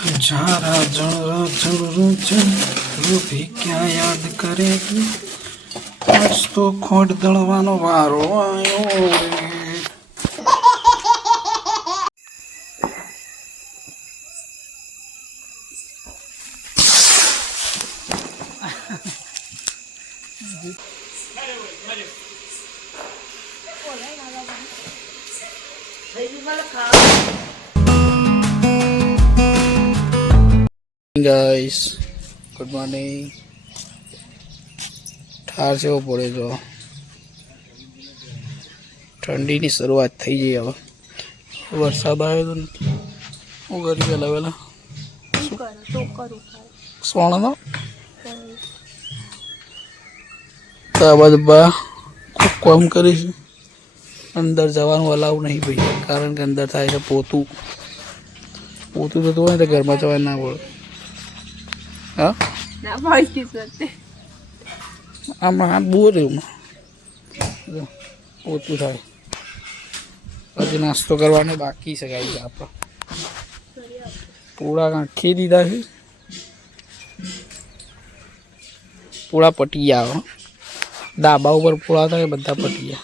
झारा जण वो भी क्या याद करेगी आज तो खोट दळવાનો વારો આવ્યો રે ગાઈસ ગુડ મોર્નિંગ ઠાર જેવો પડે તો ઠંડીની શરૂઆત થઈ ગઈ હવે વરસાદ આવ્યો તો હું કરી પહેલાં પહેલાં સોણનો તો આ બધા ખૂબ કામ કરીશું અંદર જવાનું અલાવ નહીં ભાઈ કારણ કે અંદર થાય છે પોતું પોતું થતું હોય ને તો ઘરમાં જવાનું ના પડે હા આમાં બોર એવું પોતું થાય પછી નાસ્તો કરવાનો બાકી છે ગાઈ આપણે પૂળા નાખી દીધા છે પૂળા પટી આવે ડાબા ઉપર પૂળા થાય બધા પટી જાય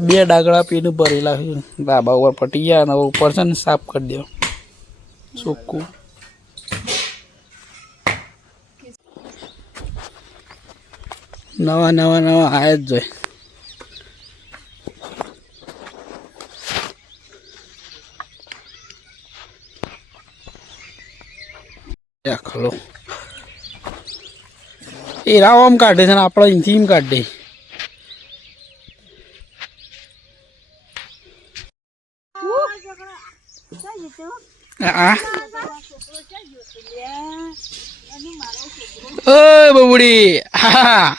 બે ડાગડા પીને ભરેલા છે ડાબા ઉપર પટી ગયા અને ઉપર છે ને સાફ કરી દો ચોખ્ખું નવા નવા નવા આયા જ જોઈએ ખલો એ રાવ આમ કાઢે છે ને આપણે અહીંથી એમ કાઢે ઓય બબુડી હા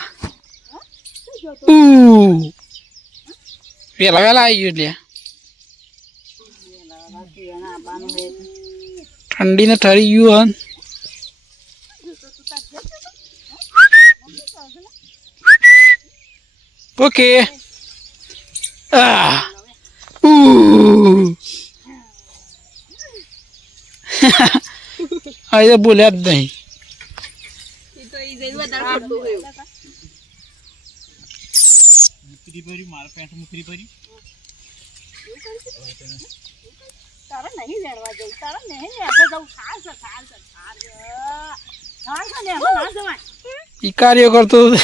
પેલા વેલા આવી ગયું એટલે ઠંડી ને ઠરી ગયું ઓકે આજે બોલ્યા જ નહીં ઈ કાર્ય કરતો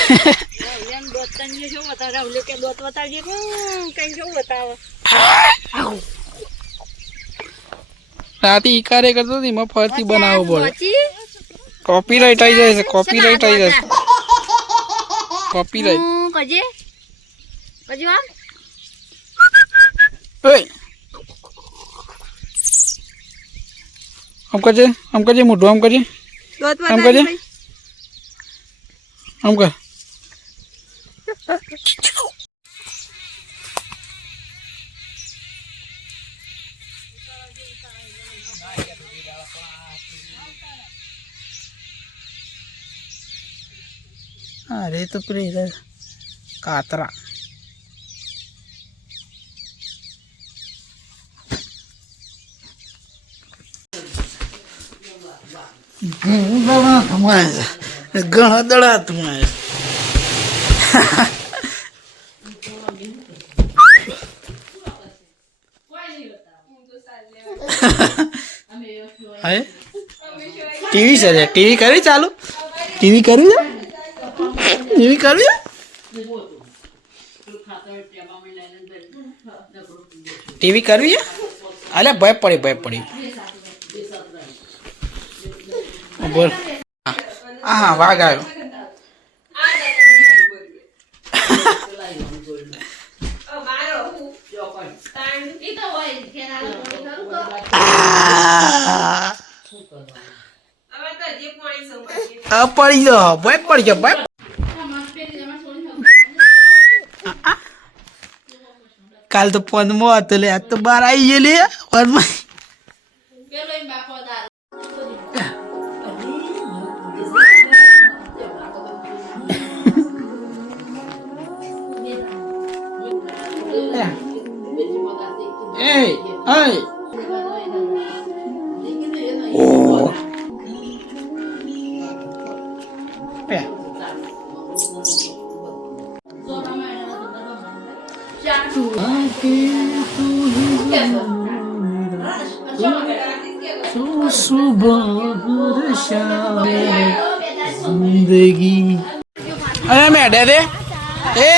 રાતે ઈ કાર્ય કરતો એમાં ફરતી બનાવવો પડે કોપીરાઈટ આવી જાય છે કોપીરાઈટ આવી જાય છે કોપીરાઈટ આમ કરજે મોઢું આમ કરજે આમ કરજે આમ કર અરે તો પેલી કાતરા ઘણા દડા તમારે ટીવી છે ટીવી કરી ચાલુ ટીવી કરી છે ટીવી કરી ટીવી કરવી છે અલે ભય પડી બોલ હા વાઘ આવ્યો પડી ગયો ભય પડી ગયો ભય કાલ તો પંદમો હતો લે આજ તો બાર આવી ગયો લે પંદમાં Hey, hey. तू सुबह हर शाम जिंदगी अरे मैं हटे दे ए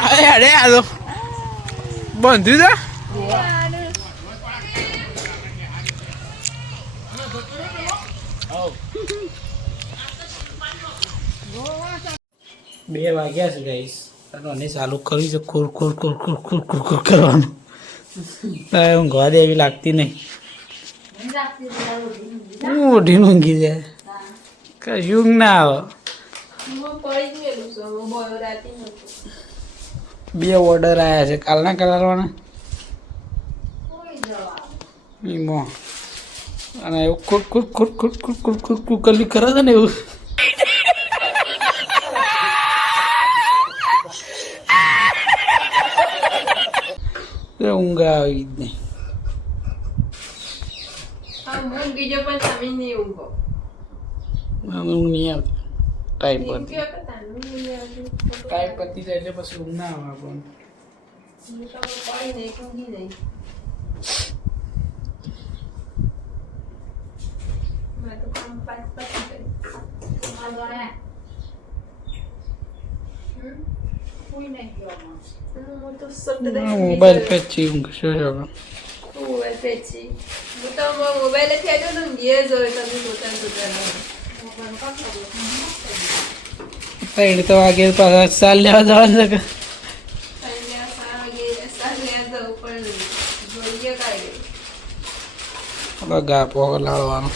अरे हटे आ दो બંધી દે બે વાગ્યા છે ગાઈસ અને ચાલુ કરી છે ખોર ખોર ખોર ખોર ખોર ખોર ખોર કરવાનું ઊંઘવા દે એવી લાગતી નહીં ઉઠીને ઊંઘી જાય કશું ના આવે બે ઓર્ડર આવ્યા છે કાલના કરાવવાના એમાં અને એવું ખુટ ખુટ ખુટ ખુટ ખુટ ખુટ ખુટ કુકરલી કરે છે ને એવું ઊંઘ આવી જ નહીં ઊંઘ નહીં આવતી ટાઈમ પતી ટાઈમ પતી જાય એટલે પછી ઊંઘ ના આવે આપણને મોબાઈલ પેચી ઊંઘ શું છે મોબાઈલ પેચી હું તો મોબાઈલ થી આવ્યો ને ઘેર જોયો તમે જોતા તો વાગે પાછા સાલ લેવા જવાનું છે ગા પોગ લાવવાનો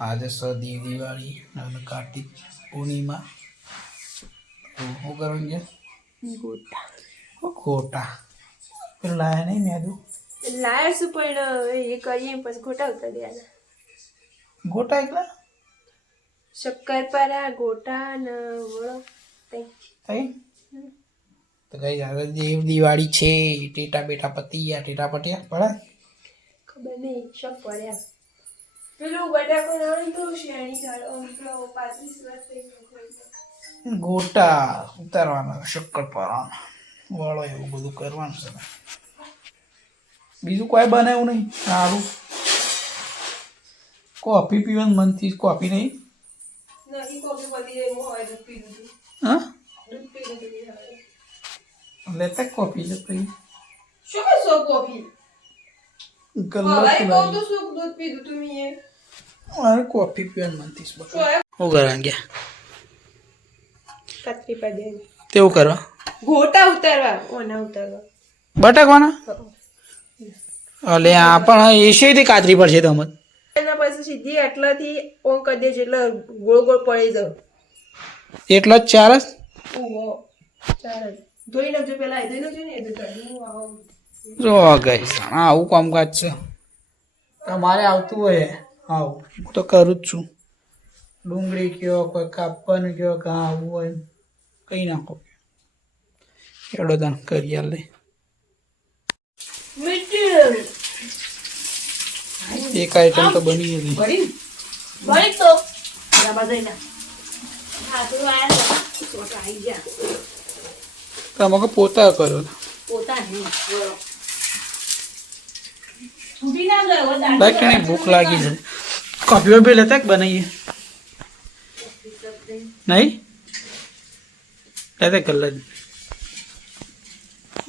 આજે સદી દિવાળી અને કાર્તિક પૂર્ણિમા શું કરવાનું છે ગોટા પેલું લાયા નહીં મેદું લાયા છું પણ એ કરીએ પછી ખોટા ઉતાર દેવાના ગોટા એકલા શક્કરપારા ગોટા ને વળો થઈ તો કઈ આગળ દેવ દિવાળી છે ટેટા બેટા પતી ગયા ટેટા પટ્યા પડા ખબર નહીં શક પડ્યા પેલું બટાકો નાનું તો શેણી ચાલો 35 વર્ષ ગોટા ઉતારવાના શક્કરપારા વાળો એવું બધું કરવાનું છે બીજું કોઈ બનાવ્યું નહીં સારું કોફી પીવાનું મનથી કોફી નહીં હા લેતા કોફી છે પછી શું કરશો કોફી મારે કોફી પીવાનું મનથી હું કરવા ગયા કતરી પર દે તેવું કરવા ગોટા ઉતારવા ઓના ઉતારવા બટાકવાના અલે આ પણ એશિયાથી કાતરી પડશે તમે એના પછી સીધી આટલાથી ઓન કરી દેજો એટલે ગોળ ગોળ પડી જાવ એટલો જ ચાર જ ઓહો ચાર જ ધોઈ નાખજો પેલા ધોઈ નાખજો ને જો ગઈશ આવું કામકાજ છે તમારે આવતું હોય આવું હું તો કરું જ છું ડુંગળી કયો કોઈ કાપવાનું કયો કાં આવવું હોય કઈ નાખો એવડો દાન કરી આલે એક આઈટમ તો બની ગઈ તો તમે પોતા કરો ભૂખ લાગી છે કોફી વોફી લેતા બનાવીએ નહીં લેતા કર જ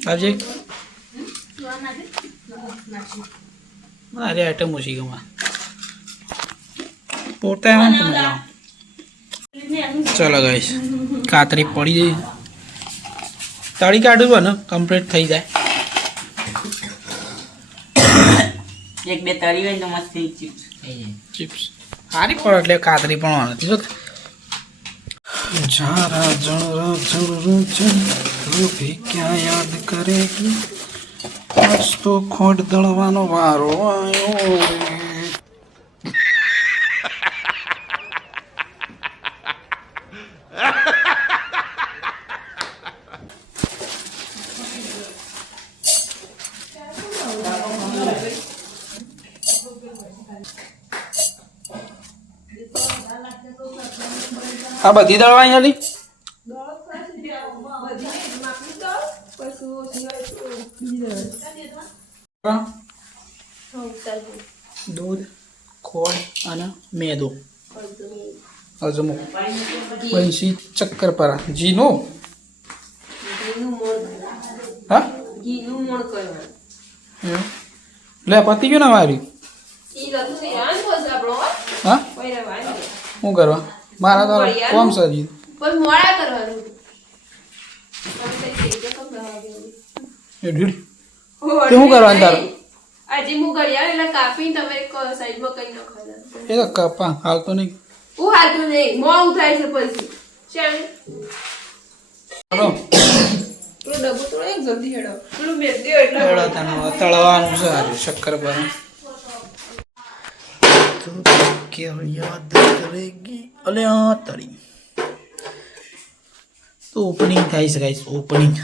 આવજે મારી આઈટમ ઓછી ગમાં પોતા આવે તો મજા આવે ચલો ગાઈસ કાતરી પડી જઈ તળી કાઢવું ને કમ્પ્લીટ થઈ જાય એક બે તળી હોય તો મસ્ત ચિપ્સ ચિપ્સ સારી પડે એટલે કાતરી પણ નથી જો જારા જણરા જણ રૂપી ક્યાં યાદ કરેગી આજ તો ખોટ દળવાનો વારો આવ્યો રે આ બધી દળવાની હતી કશું ઓછી હોય તો બીજા ઉતારજો દૂધ ખોળ અને મેદો અડધો અજમો બંસી ચક્કરપારા જીનો ઘીનું મોણ હા ઘીનું મોણ કરવાનું એમ. લે પતી ગયું ને મારી ઈ લતું છે આન બસ આપણો હા કોઈ રવાની શું કરવા મારા તો કોમ સજી પણ મોડા કરવાનું તમે કઈ કે કમ રવા દેવું એ ઢીડ તે શું કરવાનું તારું આજે હું ઘડિયાળ એટલે કાપીને તમે સાઈડમાં કઈ નાખવાના એ તો કપા હાલ તો નહીં હું હાથું નહીં મોં ઉઠાય છે પછી ચાલ ચલો પેલો ડબ્બો તો એક જલ્દી હેડો પેલું મેં દે એટલે તળવાનું છે આજે શક્કરપારા તો કે યાદ કરેગી અલે આ તળી તો ઓપનિંગ થાય છે ગાઈસ ઓપનિંગ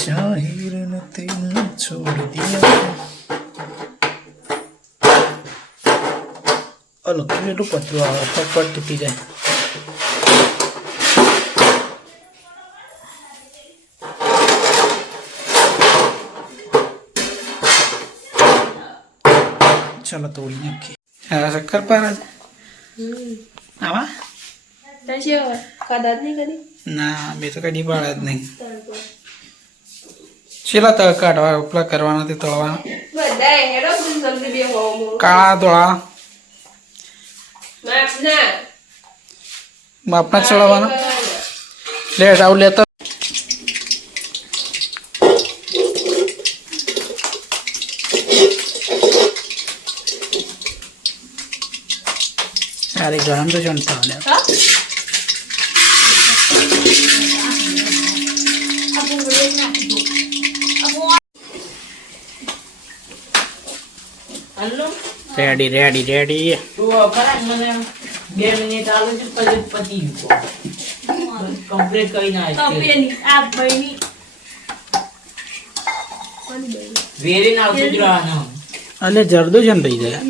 જાહેર નથી છોડ દિયા અલગ કેટલું પતલું આવે ફટફટ તૂટી જાય ચલો તોડી નાખીએ હા શક્કરપારા આવા તાશે ખાધા જ નહીં કદી ના મેં તો કદી પાડ્યા જ નહીં છેલ્લા તળ કાઢવા ઉપલા કરવાના તે તળવાના બધા હેડો જલ્દી બે હોવો કાળા ધોળા માપના માપના ચડાવવાના લે રાવ લેતા અરે ગરમ તો જણતા ને રેડી રેડી રેડી તું ખરા મને 2 મિનિટ આલો છે પછી પતી ગયું કમ્પ્લીટ કરીને આવી આ ભાઈની વેરી ના આવતું જ રહેવાનું અને જરદો જન થઈ જાય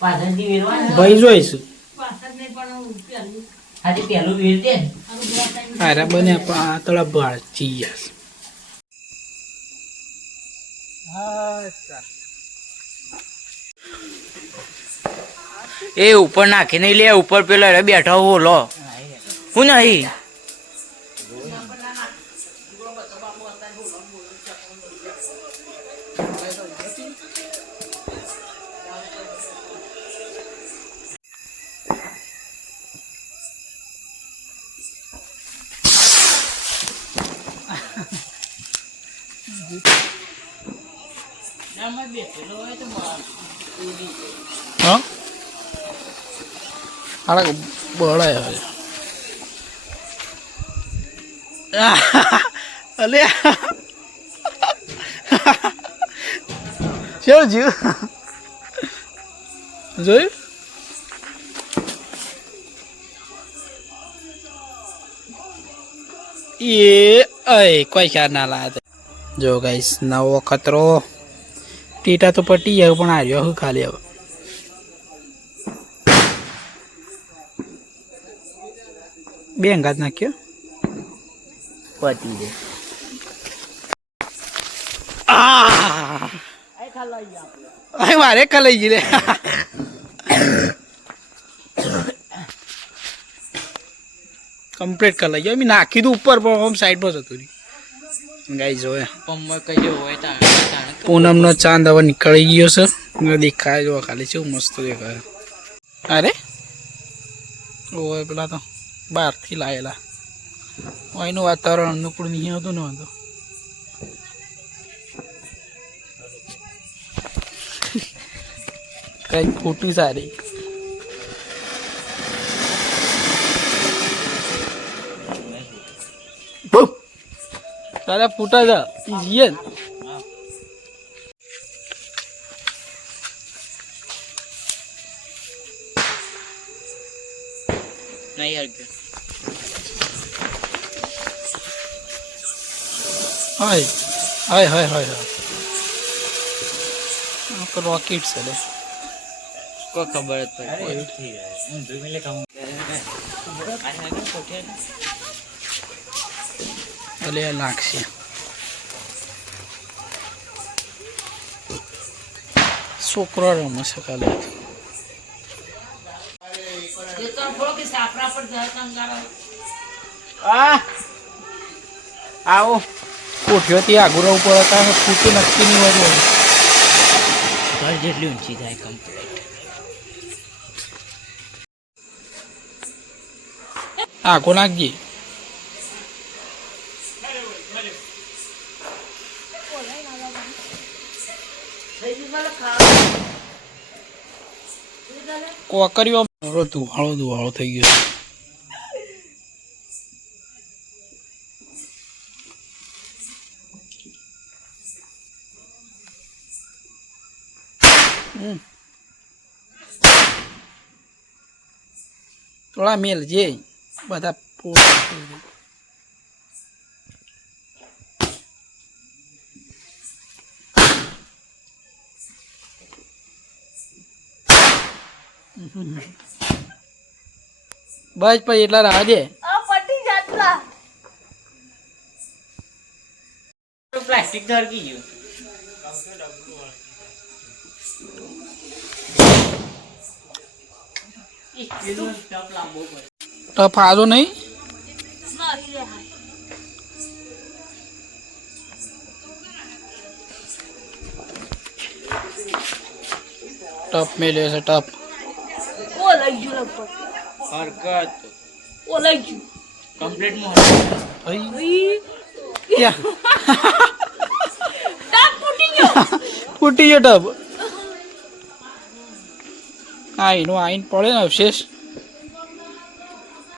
પાછળથી વેરવાનું ભાઈ જોઈશું આજે પહેલું વેર દે ને અરે બને તળા બાળ ચીયા એ ઉપર નાખી નહીં લે ઉપર પેલો બેઠો હોલો હું નહીં હા આડા બળાય હવે અલે ચલ જીવ જોયું એ અય કોઈ ખ્યાલ ના લાગે જો ગાઈસ નવો ખતરો ટીટા તો પટી જાય પણ આવ્યો હું ખાલી હવે બે અંગાત નાખ્યો પતી દે મારે કલાઈ ગઈ લે કમ્પ્લીટ કલાઈ ગયો મેં નાખી દઉં ઉપર પણ આમ સાઈડ પર જતું રહ્યું ગાઈ જોયા પમ્મર કઈ હોય પૂનમનો ચાંદ હવે નીકળી ગયો છે દેખાય જો ખાલી છે મસ્ત દેખાય અરે ઓય પેલા તો બહારથી લાયેલા અહીંનું વાતાવરણ અનુકૂળ નહીં હતું ને વાંધો કઈ ફૂટી સારી તારા ફૂટા જા ઈજીએ નહીં યાર હાય હાય હાય હાય હાય તો રોકેટ છે લે કોઈ ખબર જ પડે એટલે આ લાગશે છોકરો રમે છે કાલે આવો કોઠીઓથી આગુરા ઉપર હતા ફૂટે નક્કી નહીં હોતું ઘર જેટલી ઊંચી થાય કમ્પ્લીટ આખો નાખજે કોકરીઓ ધુવાળો ધુવાળો થઈ ગયો થોડા મેલ જે બધા બસ પછી એટલા રાહ દે આ પટી જાતલા પ્લાસ્ટિક ધરકી ગયું ટપ આજો નહીં ટપ મેલ્યો છે ટપ ઓ લઈ ગયું લગભગ હરકત ઓ લઈ ગયું કમ્પ્લીટ માં ટાપ ફૂટી ગયો ફૂટી ગયો ટપ હા એનો આઈન પડે ને અવશેષ